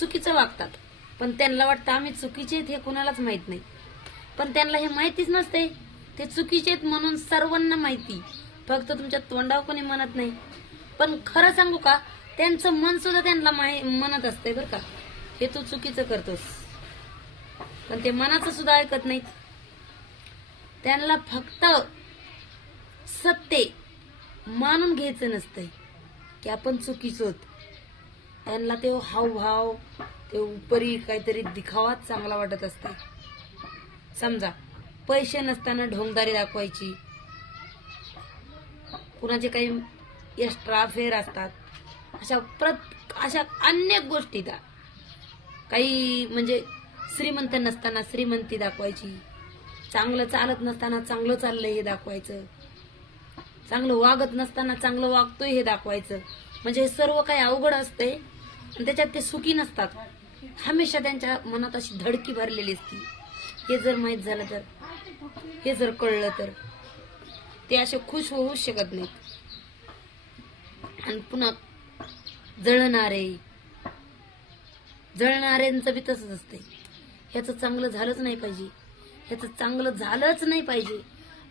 चुकीचं वागतात, पण त्यांना वाटतं आम्ही चुकीचे आहेत हे कुणालाच माहित नाही. पण त्यांना हे माहितीच नसते ते चुकीचे आहेत म्हणून सर्वांना माहिती, फक्त तुमच्या तोंडावर कोणी म्हणत नाही. पण खरं सांगू का, त्यांचं मन सुद्धा त्यांना म्हणत असते बरं का, हे तू चुकीचं करतोस, पण ते मनाचं सुद्धा ऐकत नाहीत. त्यांना फक्त सत्य मानून घ्यायचं नसतंय की आपण चुकीचं आहोत. त्यांना ते हावभाव, ते उपरी काहीतरी दिखावाच चांगला वाटत असते. समजा पैसे नसताना ढोंगदारी दाखवायची, कुणाचे काही एक्स्ट्रा अफेअर असतात, अशा अनेक गोष्टी त्या काही म्हणजे श्रीमंत नसताना श्रीमंती दाखवायची, चांगलं चालत नसताना चांगलं चाललंय हे दाखवायचं, चांगलं वागत नसताना चांगलं वागतोय हे दाखवायचं. म्हणजे हे सर्व काही अवघड असते आणि त्याच्यात ते सुखी नसतात. हमेशा त्यांच्या मनात अशी धडकी भरलेली असती. हे जर माहित झालं तर, हे जर कळलं तर ते असे खुश होऊ शकत नाहीत. आणि पुन्हा जळणाऱ्यांचं बी तसंच असते. ह्याचं चांगलं झालंच नाही पाहिजे, ह्याचं चांगलं झालंच नाही पाहिजे.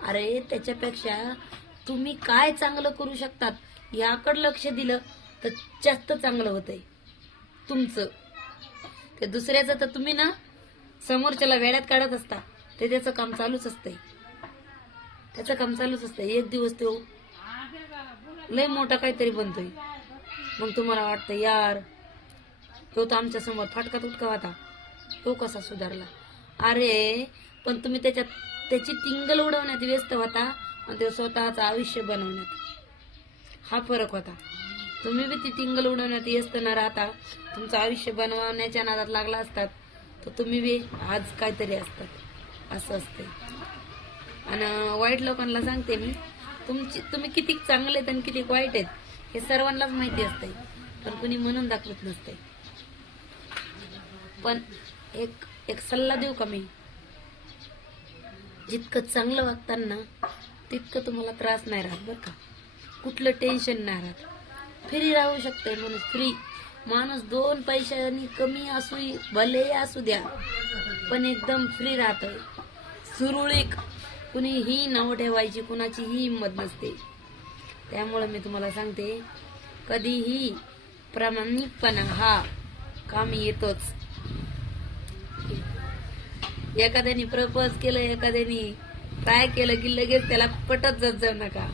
अरे त्याच्यापेक्षा तुम्ही काय चांगलं करू शकतात याकडे लक्ष दिलं तर जास्त चांगलं होतंय तुमचं. ते दुसऱ्याचं तर तुम्ही ना समोरच्याला वेड्यात काढत असता, ते त्याचं काम चालूच असतंय, त्याचं काम चालूच असतंय. एक दिवस तो लय मोठा काहीतरी बनतोय, मग तुम्हाला वाटतं यार तो तर आमच्या समोर फाटका तुटका होता, तो कसा सुधारला. अरे पण तुम्ही त्याची टिंगल उडवण्यात व्यस्त होता आणि ते स्वतःचं आयुष्य बनवण्यात, हा फरक होता. तुम्ही बी ती टिंगल उडवण्यात व्यस्त न राहता तुमचं आयुष्य बनवण्याच्या नादात लागला असतात तर तुम्ही बी आज काहीतरी असतात, असं असतंय. आणि वाईट लोकांना सांगते मी, तुम्ही किती चांगले आहेत आणि किती वाईट आहेत हे सर्वांनाच माहिती असते, पण कुणी म्हणून दाखवत नसते. पण एक सल्ला देऊ का मी, जितकं चांगलं वागताना तितकं तुम्हाला त्रास नाही राहत बरं का, कुठलं टेन्शन नाही राहत. फ्री राहू शकते माणूस, फ्री माणूस 2 पैशांनी कमी असू भले असू द्या, पण एकदम फ्री राहतोय, सुरळीत. कुणीही नाव ठेवायची कुणाचीही हिंमत नसते. त्यामुळे मी तुम्हाला सांगते, कधीही प्रामाणिकपणा हा कामी येतोच. एखाद्याने प्रपोज केलं, एखाद्याने ट्राय केलं की लगेच त्याला पटत जाऊ नका,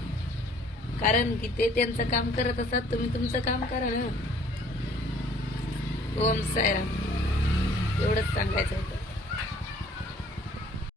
कारण की ते त्यांचं काम करत असतात, तुम्ही तुमचं काम करा ना. ओम साईराम, एवढंच सांगायचं.